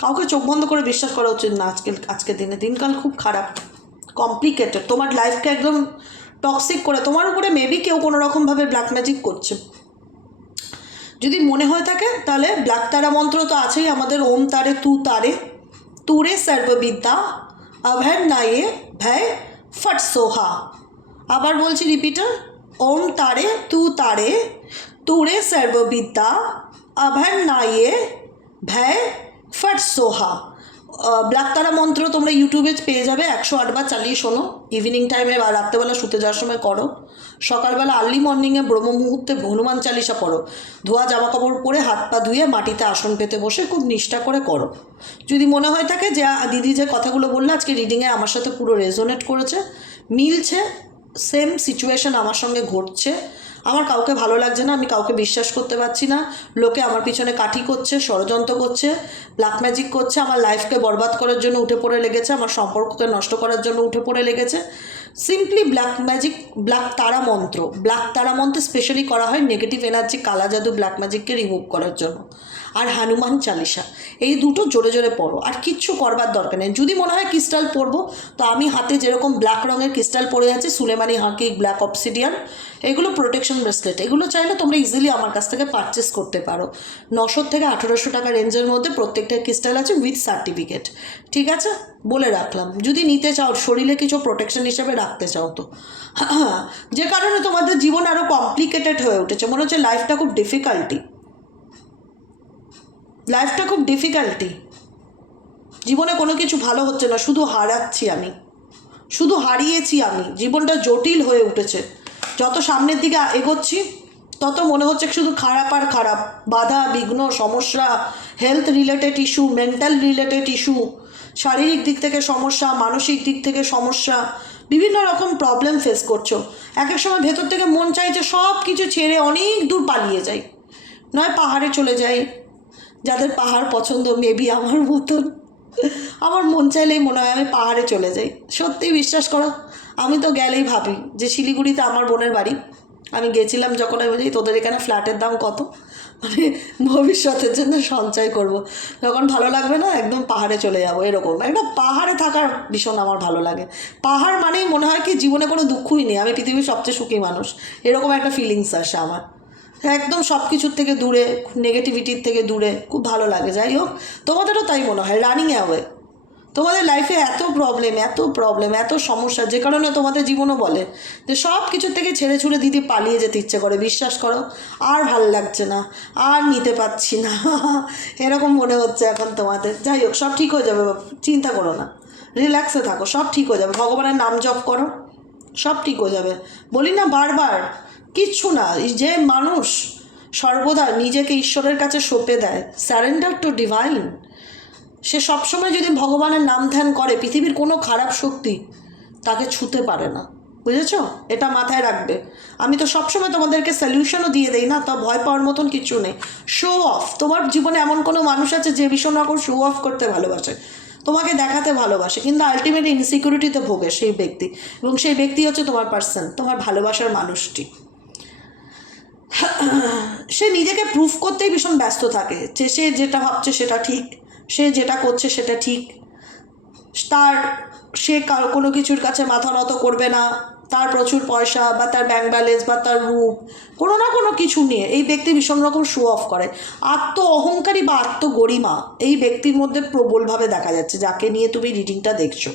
কাউকে চোখ বন্ধ করে বিশ্বাস করা উচিত না আজকের দিনে, দিনকাল খুব খারাপ, কমপ্লিকেটেড, তোমার লাইফকে একদম টক্সিক করে তোমার উপরে মেবি কেউ কোনো রকমভাবে ব্ল্যাক ম্যাজিক করছে। যদি মনে হয়ে থাকে তাহলে ব্ল্যাক তারা মন্ত্র তো আছেই আমাদের, ওম তারে তুরে সর্ববিদ্যা অভয় নায়ে ভয় ফট সোহা। আবার বলছি রিপিটার, ওম তারে তুরে সর্ববিদ্যা অভয় নায়ে ভয় ফট সোহা। ব্ল্যাক তারা মন্ত্র তোমরা ইউটিউবে পেয়ে যাবে, 108 বার চালিয়ে শোনো, ইভিনিং টাইমে বা রাত্রেবেলা শুতে যাওয়ার সময় করো, সকালবেলা আর্লি মর্নিংয়ে ব্রহ্ম মুহূর্তে হনুমান চালিসা পড়ো, ধোয়া জামা কাপড় পরে হাত পা ধুয়ে মাটিতে আসন পেতে বসে খুব নিষ্ঠা করে করো। যদি মনে হয় থাকে যে দিদি যে কথাগুলো বললো আজকে রিডিংয়ে আমার সাথে পুরো রেজোনেট করেছে, মিলছে, সেম সিচুয়েশন আমার সঙ্গে ঘটছে, আমার কাউকে ভালো লাগছে না, আমি কাউকে বিশ্বাস করতে পারছি না, লোকে আমার পিছনে কাঠি করছে, ষড়যন্ত্র করছে, ব্ল্যাক ম্যাজিক করছে, আমার লাইফকে বরবাদ করার জন্য উঠে পড়ে লেগেছে, আমার সম্পর্ককে নষ্ট করার জন্য উঠে পড়ে লেগেছে, সিম্পলি ব্ল্যাক ম্যাজিক, ব্ল্যাক তারা মন্ত্র স্পেশালি করা হয় নেগেটিভ এনার্জি, কালা জাদু, ব্ল্যাক ম্যাজিককে রিমুভ করার জন্য। আর হনুমান চালিসা, এই দুটো জোরে জোরে পড়ো, আর কিচ্ছু করবার দরকার নেই। যদি মনে হয় ক্রিস্টাল পরবো, তো আমি হাতে যেরকম ব্ল্যাক রঙের ক্রিস্টাল পরে আছে, সুলেমানি হাকিক, ব্ল্যাক অবসিডিয়ান, এগুলো প্রোটেকশন ব্রেসলেট, এগুলো চাইলে তোমরা ইজিলি আমার কাছ থেকে পারচেস করতে পারো। 900 থেকে 1800 টাকা রেঞ্জের মধ্যে প্রত্যেকটা ক্রিস্টাল আছে উইথ সার্টিফিকেট। ঠিক আছে, বলে রাখলাম, যদি নিতে চাও, শরীরে কিছু প্রোটেকশন হিসেবে রাখতে চাও তো। যে কারণে তোমাদের জীবন আরও কমপ্লিকেটেড হয়ে উঠেছে, মনে হচ্ছে লাইফটা খুব ডিফিকাল্টি, জীবনে কোনো কিছু ভালো হচ্ছে না, শুধু হারিয়েছি আমি, জীবনটা জটিল হয়ে উঠেছে। যত সামনের দিকে এগোচ্ছি তত মনে হচ্ছে শুধু খারাপ আর খারাপ, বাধা বিঘ্ন, সমস্যা, health related issue, mental related issue, শারীরিক দিক থেকে সমস্যা, মানসিক দিক থেকে সমস্যা, বিভিন্ন রকম প্রবলেম ফেস করছো। এক এক সময় ভেতর থেকে মন চাইছে সব কিছু ছেড়ে অনেক দূর পালিয়ে যাই, নয় পাহাড়ে চলে যাই, যাদের পাহাড় পছন্দ মেবি আমার মতন, আমার মন চাইলেই মনে হয় আমি পাহাড়ে চলে যাই। সত্যি বিশ্বাস করো, আমি তো গেলেই ভাবি যে শিলিগুড়িতে আমার বোনের বাড়ি, আমি গেছিলাম যখন, আমি বলি তোদের এখানে ফ্ল্যাটের দাম কত, মানে ভবিষ্যতের জন্য সঞ্চয় করব, যখন ভালো লাগবে না একদম পাহাড়ে চলে যাবো, এরকম একটা পাহাড়ে থাকার ভীষণ আমার ভালো লাগে। পাহাড় মানেই মনে হয় কি জীবনে কোনো দুঃখই নেই, আমি পৃথিবীর সবচেয়ে সুখী মানুষ, এরকম একটা ফিলিংস আসে আমার, একদম সব কিছুর থেকে দূরে, নেগেটিভিটির থেকে দূরে, খুব ভালো লাগে। যাই হোক, তোমাদেরও তাই মনে হয়, রানিং অ্যাওয়ে, তোমাদের লাইফে এত প্রবলেম এত সমস্যা, যে কারণে তোমাদের জীবনও বলে যে সব কিছুর থেকে ছেড়ে ছুড়ে দিদি পালিয়ে যেতে ইচ্ছে করে, বিশ্বাস করো আর ভাল লাগছে না, আর নিতে পারছি না, এরকম মনে হচ্ছে এখন তোমাদের। যাই হোক, সব ঠিক হয়ে যাবে, চিন্তা করো না, রিল্যাক্সে থাকো, সব ঠিক হয়ে যাবে, ভগবানের নাম জপ করো, সব ঠিক হয়ে যাবে। বলি না বারবার, কিচ্ছু না, যে মানুষ সর্বদা নিজেকে ঈশ্বরের কাছে সঁপে দেয়, স্যারেন্ডার টু ডিভাইন, সে সবসময় যদি ভগবানের নাম ধ্যান করে, পৃথিবীর কোনো খারাপ শক্তি তাকে ছুতে পারে না, বুঝেছ? এটা মাথায় রাখবে। আমি তো সবসময় তোমাদেরকে সলিউশনও দিয়ে দেই না, তা ভয় পাওয়ার মতন কিছু নেই। শো অফ, তোমার জীবনে এমন কোনো মানুষ আছে যে ভীষণ রকম শো অফ করতে ভালোবাসে, তোমাকে দেখাতে ভালোবাসে, কিন্তু আলটিমেটলি ইনসিকিউরিটিতে ভোগে সেই ব্যক্তি, এবং সেই ব্যক্তি হচ্ছে তোমার পার্সন, তোমার ভালোবাসার মানুষটি। সে নিজেকে প্রুফ করতেই ভীষণ ব্যস্ত থাকে যে সে যেটা ভাবছে সেটা ঠিক, সে যেটা করছে সেটা ঠিক, তার সে কোনো কিছুর কাছে মাথা নত করবে না, তার প্রচুর পয়সা বা তার ব্যাংক ব্যালেন্স বা তার রূপ কোনো না কোনো কিছু নিয়ে এই ব্যক্তি ভীষণ রকম শো অফ করে। আত্ম অহংকারী বা আত্মগরিমা এই ব্যক্তির মধ্যে প্রবলভাবে দেখা যাচ্ছে, যাকে নিয়ে তুমি রিডিংটা দেখছো।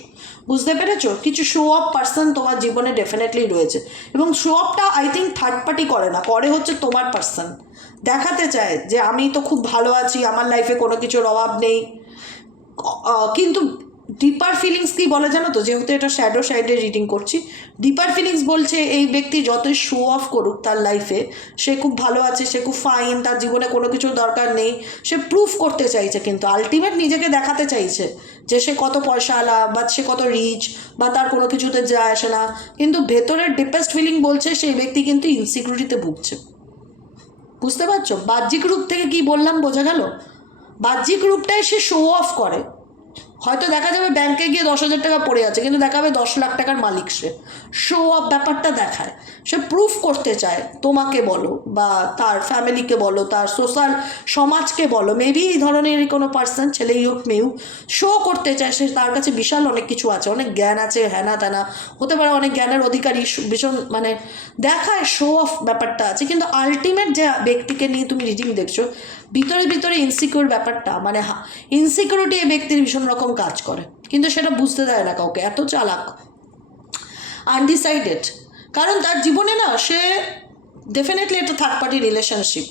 বুঝতে পেরেছো? কিছু শো অফ পার্সন তোমার জীবনে ডেফিনেটলি রয়েছে, এবং শো অফটা আই থিঙ্ক থার্ড পার্টি করে না, করে হচ্ছে তোমার পার্সন। দেখাতে চায় যে আমি তো খুব ভালো আছি, আমার লাইফে কোনো কিছুর অভাব নেই, কিন্তু ডিপার ফিলিংস কি বলে জানো তো? যেহেতু এটা শ্যাডো সাইডে রিডিং করছি, ডিপার ফিলিংস বলছে এই ব্যক্তি যতই শো অফ করুক তার লাইফে, সে খুব ভালো আছে, সে খুব ফাইন, তার জীবনে কোনো কিছুর দরকার নেই, সে প্রুফ করতে চাইছে, কিন্তু আলটিমেট নিজেকে দেখাতে চাইছে যে সে কত পয়সাওয়ালা বা সে কত রিচ বা তার কোনো কিছুতে যায় আসে না, কিন্তু ভেতরের ডিপেস্ট ফিলিং বলছে সেই ব্যক্তি কিন্তু ইনসিকিউরিটিতে ভুগছে। বুঝতে পারছো? বাহ্যিক রূপ থেকে কি বললাম বোঝা গেল? বাহ্যিক রূপটাই সে শো অফ করে। হয়তো দেখা যাবে ব্যাংকে গিয়ে 10,000 টাকা পড়ে আছে, কিন্তু দেখাবে 10 লাখ টাকার মালিক। সে শো অফ ব্যাপারটা দেখায়, সে প্রুফ করতে চায়, তোমাকে বলো বা তার ফ্যামিলিকে বলো, তার সোশ্যাল সমাজকে বলো, মেবি এই ধরনের কোনো পার্সন, ছেলেই হোক মেয়েও, শো করতে চায় সে তার কাছে বিশাল অনেক কিছু আছে, অনেক জ্ঞান আছে, হ্যানা ত্যানা হতে পারে, অনেক জ্ঞানের অধিকারী, ভীষণ মানে দেখায় শো অফ ব্যাপারটা আছে, কিন্তু আলটিমেট যে ব্যক্তিকে নিয়ে তুমি রিডিং দেখছো ভিতরে ভিতরে ইনসিকিউর ব্যাপারটা, মানে ইনসিকিউরিটি এই ব্যক্তির ভীষণ রকম কাজ করে, কিন্তু সেটা বুঝতে দেয় না কাউকে, এত চালাক, আনডিসাইডেড। কারণ তার জীবনে না, সে ডেফিনেটলি একটা third party relationship,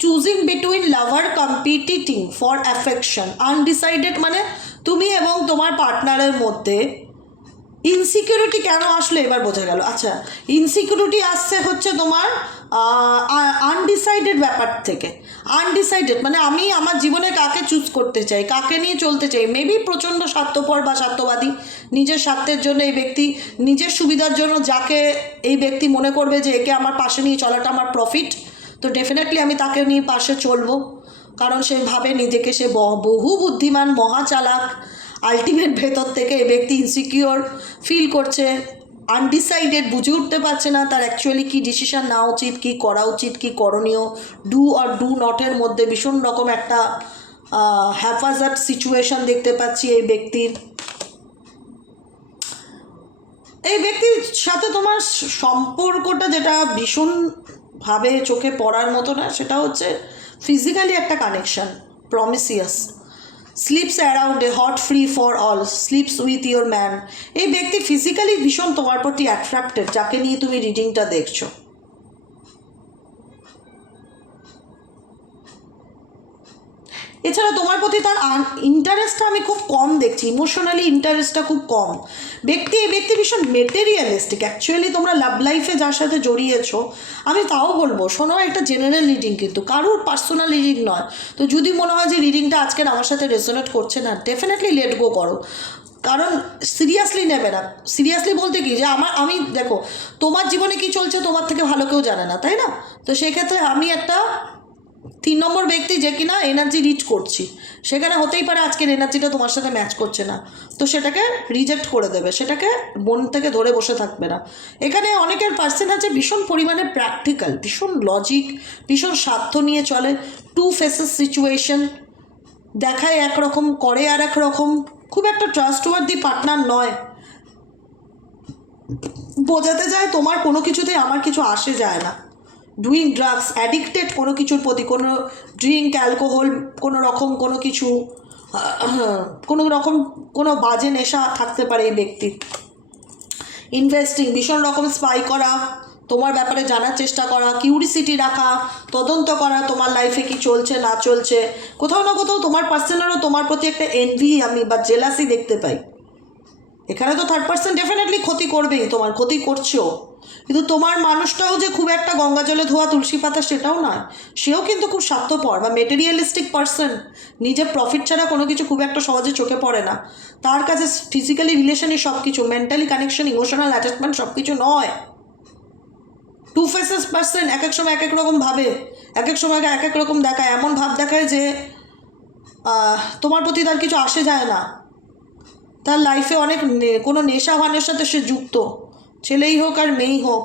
choosing between lover competing for affection, undecided মানে তুমি এবং তোমার পার্টনারের মধ্যে ইনসিকিউরিটি কেন আসলো এবার বোঝা গেল। আচ্ছা, ইনসিকিউরিটি আসছে হচ্ছে তোমার আনডিসাইডেড ব্যাপার থেকে। আনডিসাইডেড মানে আমি আমার জীবনে কাকে চুজ করতে চাই, কাকে নিয়ে চলতে চাই, মেবি প্রচণ্ড স্বার্থপর বা স্বার্থবাদী, নিজের স্বার্থের জন্য এই ব্যক্তি, নিজের সুবিধার জন্য যাকে এই ব্যক্তি মনে করবে যে একে আমার পাশে নিয়ে চলাটা আমার প্রফিট, তো ডেফিনেটলি আমি তাকে নিয়ে পাশে চলবো, কারণ সে ভাবে নিজেকে সে বহু বুদ্ধিমান, মহাচালাক। আলটিমেট ভেতর থেকে এই ব্যক্তি ইনসিকিওর ফিল করছে, আনডিসাইডেড, বুঝে উঠতে পারছে না তার অ্যাকচুয়ালি কী ডিসিশান নেওয়া উচিত, কী করা উচিত, কী করণীয়, ডু আর ডু নটের মধ্যে ভীষণ রকম একটা হ্যাফাজার্ড সিচুয়েশন দেখতে পাচ্ছি এই ব্যক্তির। এই ব্যক্তির সাথে তোমার সম্পর্কটা যেটা ভীষণভাবে চোখে পড়ার মতো না, সেটা হচ্ছে ফিজিক্যালি একটা connection, promiscuous, sleeps around a hot free for all, sleeps with your man. এই ব্যক্তি ফিজিক্যালি ভীষণ তোমার প্রতি অ্যাট্রাক্টেড, যাকে নিয়ে তুমি রিডিংটা দেখছো। এছাড়া তোমার প্রতি তার ইন্টারেস্টটা আমি খুব কম দেখছি, ইমোশনালি ইন্টারেস্টটা খুব কম। এই ব্যক্তি ভীষণ মেটেরিয়ালিস্টিক। অ্যাকচুয়ালি তোমরা লাভ লাইফে যার সাথে জড়িয়েছো, আমি তাও বলবো, শোনো, একটা জেনারেল রিডিং, কিন্তু কারোর পার্সোনাল রিডিং নয়। তো যদি মনে হয় যে রিডিংটা আজকের আমার সাথে রেজোনেট করছে না, ডেফিনেটলি লেট গো করো, কারণ সিরিয়াসলি নেবে না। সিরিয়াসলি বলতে কি, যে আমি দেখো, তোমার জীবনে কি চলছে তোমার থেকে ভালো কেউ জানে না, তাই না? তো সেক্ষেত্রে আমি একটা 3 নম্বর ব্যক্তি যে কিনা এনার্জি রিড করছি, সেখানে হতেই পারে আজকের এনার্জিটা তোমার সাথে ম্যাচ করছে না, তো সেটাকে রিজেক্ট করে দেবে, সেটাকে মন থেকে ধরে বসে থাকবে না। এখানে অনেকের পার্সন আছে ভীষণ পরিমাণে প্র্যাকটিক্যাল, ভীষণ লজিক, ভীষণ স্বার্থ নিয়ে চলে, টু ফেসেস সিচুয়েশন, দেখায় একরকম, করে আর এক রকম, খুব একটা ট্রাস্টওয়ার্দি পার্টনার নয়, বোঝাতে যায় তোমার কোনো কিছুতেই আমার কিছু আসে যায় না, ডুইং ড্রাগস, অ্যাডিক্টেড কোনো কিছুর প্রতি, কোনো ড্রিঙ্ক, অ্যালকোহল, কোনো রকম কোনো কিছু, কোনো রকম কোনো বাজে নেশা থাকতে পারে এই ব্যক্তির। ইনভেস্টিং, ভীষণ রকম স্পাই করা, তোমার ব্যাপারে জানার চেষ্টা করা, কিউরিসিটি রাখা, তদন্ত করা, তোমার লাইফে কি চলছে না চলছে, কোথাও না কোথাও তোমার পার্সনেরও তোমার প্রতি একটা এনভি আমি বা জেলাসি দেখতে পাই। এখানে তো থার্ড পার্সন ডেফিনেটলি ক্ষতি করবেই, তোমার ক্ষতি করছেও, কিন্তু তোমার মানুষটাও যে খুব একটা গঙ্গা জলে ধোয়া তুলসী পাতা সেটাও নয়, সেও কিন্তু খুব স্বার্থপর বা মেটেরিয়ালিস্টিক পার্সন, নিজের প্রফিট ছাড়া কোনো কিছু খুব একটা সহজে চোখে পড়ে না, তার কাছে ফিজিক্যালি রিলেশনই সব কিছু, মেন্টালি কানেকশন, ইমোশনাল অ্যাটাচমেন্ট সব কিছু নয়। টু ফেসেস পার্সন, এক এক সময় এক এক রকম ভাবে, এক এক সময় এক এক রকম দেখায়, এমন ভাব দেখায় যে তোমার প্রতি তার কিছু আসে যায় না, তার লাইফে অনেক কোনো নেশা ভানের সাথে সে যুক্ত, ছেলেই হোক আর মেয়েই হোক।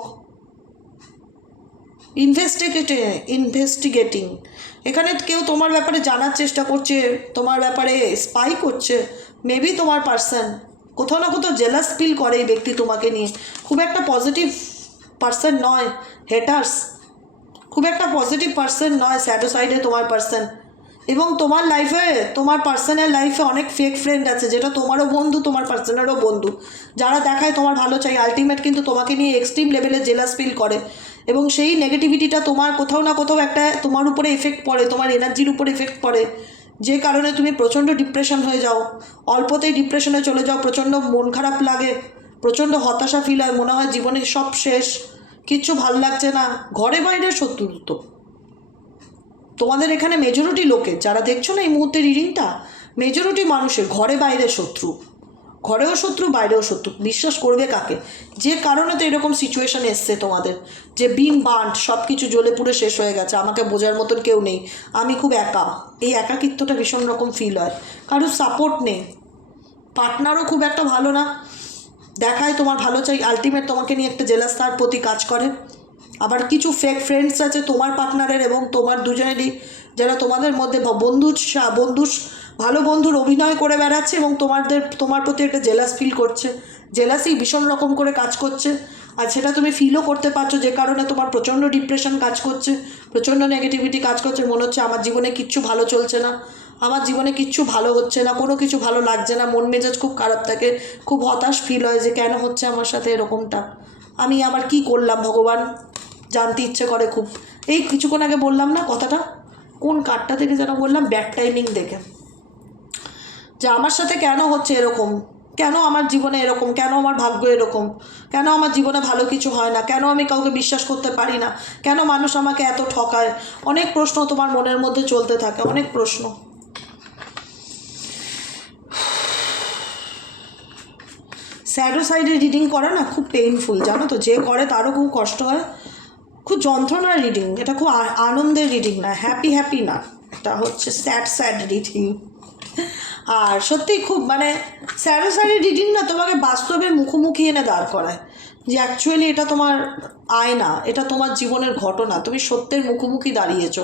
ইনভেস্টিগেটিং, এখানে কেউ তোমার ব্যাপারে জানার চেষ্টা করছে, তোমার ব্যাপারে স্পাই করছে। মেবি তোমার পার্সন কোথাও না কোথাও জেলাস ফিল করে এই ব্যক্তি তোমাকে নিয়ে। খুব একটা পজিটিভ পার্সন নয় হেটার্স, খুব একটা পজিটিভ পার্সন নয় স্যাডো সাইডে তোমার পার্সন। এবং তোমার লাইফে, তোমার পার্সনের লাইফে অনেক ফেক ফ্রেন্ড আছে, যেটা তোমারও বন্ধু, তোমার পার্সনেরও বন্ধু, যারা দেখায় তোমার ভালো চাই, আলটিমেট কিন্তু তোমাকে নিয়ে এক্সট্রিম লেভেলে জেলাস ফিল করে। এবং সেই নেগেটিভিটিটা তোমার কোথাও না কোথাও একটা তোমার উপরে এফেক্ট পড়ে, তোমার এনার্জির উপরে এফেক্ট পড়ে, যে কারণে তুমি প্রচণ্ড ডিপ্রেশন হয়ে যাও, অল্পতেই ডিপ্রেশনে চলে যাও, প্রচণ্ড মন খারাপ লাগে, প্রচণ্ড হতাশা ফিল হয়, মনে হয় জীবনে সব শেষ, কিচ্ছু ভাল লাগছে না। ঘরে বাইরে শত্রুত্ব তোমাদের এখানে মেজরিটি লোকের, যারা দেখছো না এই মুহূর্তে রিডিংটা, মেজরিটি মানুষের ঘরে বাইরে শত্রু, ঘরেও শত্রু বাইরেও শত্রু। বিশ্বাস করবে কাকে? যে কারণে তো এরকম সিচুয়েশান এসছে তোমাদের, যে বিন বান্ড সব কিছু জ্বলে পুড়ে শেষ হয়ে গেছে, আমাকে বোঝার মতন কেউ নেই, আমি খুব একা। এই একাকিত্বটা ভীষণ রকম ফিল হয়, কারোর সাপোর্ট নেই, পার্টনারও খুব একটা ভালো না, দেখায় তোমার ভালো চাই, আলটিমেট তোমাকে নিয়ে একটা জেলাস তার প্রতি কাজ করে। আবার কিছু ফেক ফ্রেন্ডস আছে তোমার পার্টনারের এবং তোমার দুজনেরই, যারা তোমাদের মধ্যে ভালো বন্ধুর অভিনয় করে বেড়াচ্ছে এবং তোমার প্রতি একটা জেলাস ফিল করছে, জেলাসি ভীষণ রকম করে কাজ করছে। আর সেটা তুমি ফিলও করতে পারছো, যে কারণে তোমার প্রচণ্ড ডিপ্রেশন কাজ করছে, প্রচণ্ড নেগেটিভিটি কাজ করছে। মনে হচ্ছে আমার জীবনে কিচ্ছু ভালো চলছে না, আমার জীবনে কিচ্ছু ভালো হচ্ছে না, কোনো কিছু ভালো লাগছে না, মন মেজাজ খুব খারাপ থাকে, খুব হতাশ ফিল হয় যে কেন হচ্ছে আমার সাথে এরকমটা, আমি আবার কি করলাম ভগবান, জানতে ইচ্ছে করে খুব। এই কিছুক্ষণ আগে বললাম না কথাটা, কোন কার্ডটা থেকে যেন বললাম, ব্যাড টাইমিং দেখে, যে আমার সাথে কেন হচ্ছে এরকম, কেন আমার জীবনে এরকম, কেন আমার ভাগ্য এরকম, কেন আমার জীবনে ভালো কিছু হয় না, কেন আমি কাউকে বিশ্বাস করতে পারি না, কেন মানুষ আমাকে এত ঠকায়। অনেক প্রশ্ন তোমার মনের মধ্যে চলতে থাকে, অনেক প্রশ্ন। স্যাডো সাইডে রিডিং করা না খুব পেইনফুল, জানো তো, যে করে তারও খুব কষ্ট হয়, খুব যন্ত্রণার রিডিং এটা, খুব আনন্দের রিডিং না, হ্যাপি না, এটা হচ্ছে স্যাড রিডিং। আর সত্যি খুব মানে স্যাডো সাইডের রিডিং না তোমাকে বাস্তবের মুখোমুখি এনে দাঁড় করায়, যে অ্যাকচুয়ালি এটা তোমার আয়না, এটা তোমার জীবনের ঘটনা, তুমি সত্যের মুখোমুখি দাঁড়িয়েছো।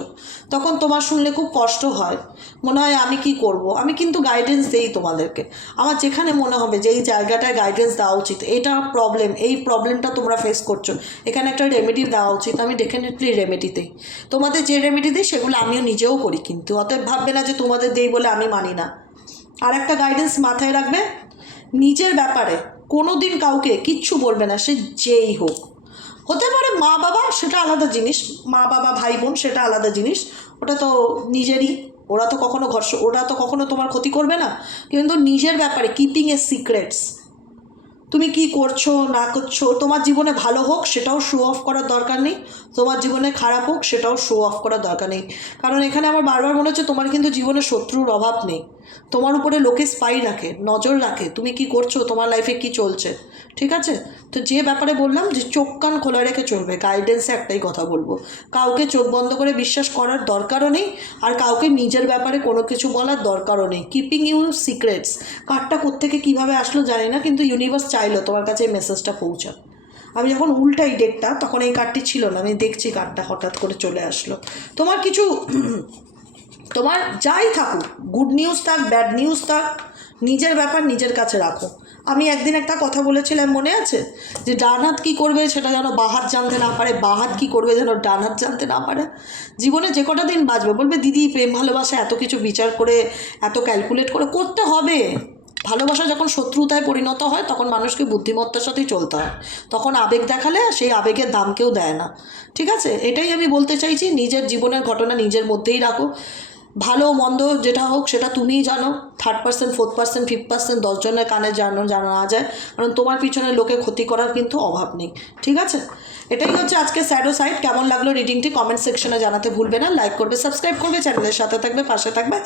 তখন তোমার শুনলে খুব কষ্ট হয়, মনে হয় আমি কি করব। আমি কিন্তু গাইডেন্স দেই তোমাদেরকে, আমার যেখানে মনে হবে যে এই জায়গাটায় গাইডেন্স দেওয়া উচিত, এটা প্রবলেম, এই প্রবলেমটা তোমরা ফেস করছো, এখানে একটা রেমেডি দেওয়া উচিত, আমি ডেফিনেটলি রেমেডি দিই। তোমাদের যে রেমেডি দিই সেগুলো আমিও নিজেও করি, কিন্তু অতএব ভাববে না যে তোমাদের দেই বলে আমি মানি না। আর একটা গাইডেন্স মাথায় রাখবে, নিজের ব্যাপারে কোনো দিন কাউকে কিচ্ছু বলবে না, সে যেই হোক, হতে পারে মা বাবা, সেটা আলাদা জিনিস, মা বাবা ভাই বোন সেটা আলাদা জিনিস, ওটা তো নিজেরই, ওরা তো কখনো তোমার ক্ষতি করবে না। কিন্তু নিজের ব্যাপারে কিপিং এ সিক্রেটস, তুমি কি করছো না করছো, তোমার জীবনে ভালো হোক সেটাও শো অফ করার দরকার নেই, তোমার জীবনে খারাপ হোক সেটাও শো অফ করার দরকার নেই। কারণ এখানে আমার বারবার মনে হচ্ছে তোমার কিন্তু জীবনে শত্রুর অভাব নেই, তোমার উপরে লোকে স্পাই রাখে, নজর রাখে, তুমি কি করছো, তোমার লাইফে কি চলছে, ঠিক আছে। তো যে ব্যাপারে বললাম যে চোখ কান খোলা রেখে চলবে, গাইডেন্সে একটাই কথা বলবো, কাউকে চোখ বন্ধ করে বিশ্বাস করার দরকারও নেই, আর কাউকে নিজের ব্যাপারে কোনো কিছু বলার দরকারও নেই। কিপিং ইউ সিক্রেটস, কার্ডটা কোত্থেকে কীভাবে আসলো জানি না, কিন্তু ইউনিভার্স চাইলো তোমার কাছে এই মেসেজটা পৌঁছাক। আমি যখন উল্টাই ডেকটা তখন এই কার্ডটি ছিল না, আমি দেখছি কার্ডটা হঠাৎ করে চলে আসলো। তোমার কিছু তোমার যাই থাকুক, গুড নিউজ থাক ব্যাড নিউজ থাক, নিজের ব্যাপার নিজের কাছে রাখো। আমি একদিন একটা কথা বলেছিলাম মনে আছে, যে ডান হাত কী করবে সেটা যেন বাঁ হাত জানতে না পারে, বাঁ হাত কী করবে যেন ডান হাত জানতে না পারে। জীবনে যে কটা দিন বাঁচবে বলবে দিদি প্রেম ভালোবাসা এত কিছু বিচার করে, এত ক্যালকুলেট করে করতে হবে। ভালোবাসা যখন শত্রুতায় পরিণত হয় তখন মানুষকে বুদ্ধিমত্তার সাথেই চলতে হয়, তখন আবেগ দেখালে সেই আবেগের দাম কেউ দেয় না, ঠিক আছে। এটাই আমি বলতে চাইছি, নিজের জীবনের ঘটনা নিজের মধ্যেই রাখো, ভালো মন্দ যেটা হোক সেটা তুমিই জানো, 3rd person 4th person 5th person 10 জনের কানে জানা না যায়, কারণ তোমার পিছনে লোকে ক্ষতি করার কিন্তু অভাব নেই, ঠিক আছে। এটাই হচ্ছে আজকে স্যাডো সাইড। কেমন লাগলো রিডিংটি কমেন্ট সেকশনে জানাতে ভুলবে না, লাইক করবে, সাবস্ক্রাইব করবে, চ্যানেলের সাথে থাকবে, পাশে থাকবে।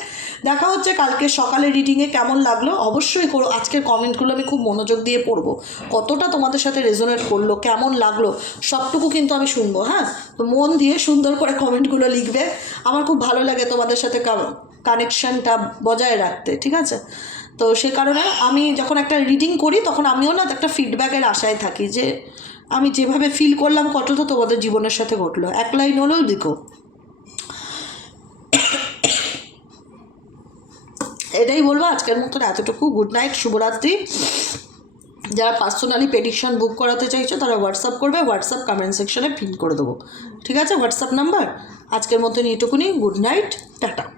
দেখা হচ্ছে কালকে সকালে রিডিংয়ে। কেমন লাগলো অবশ্যই করো, আজকের কমেন্টগুলো আমি খুব মনোযোগ দিয়ে পড়বো, কতটা তোমাদের সাথে রেজোনেট করলো, কেমন লাগলো সবটুকু কিন্তু আমি শুনবো। হ্যাঁ, তো মন দিয়ে সুন্দর করে কমেন্টগুলো লিখবে, আমার খুব ভালো লাগে তোমাদের সাথে কানেকশানটা বজায় রাখতে, ঠিক আছে। তো সে কারণে আমি যখন একটা রিডিং করি তখন আমিও না একটা ফিডব্যাকের আশায় থাকি, যে আমি যেভাবে ফিল করলাম কতটা তোমাদের জীবনের সাথে ঘটলো, এক লাইন হলেও লিখো। এটাই বলবো আজকের মতন এতটুকু। গুড নাইট, শুভরাত্রি। যারা পার্সোনালি প্রেডিকশন বুক করাতে চাইছো তারা হোয়াটসঅ্যাপ করবে, হোয়াটসঅ্যাপ কমেন্ট সেকশনে পিন করে দেবো, ঠিক আছে? WhatsApp number. আজকের মতন এইটুকুনি। Good night, tata.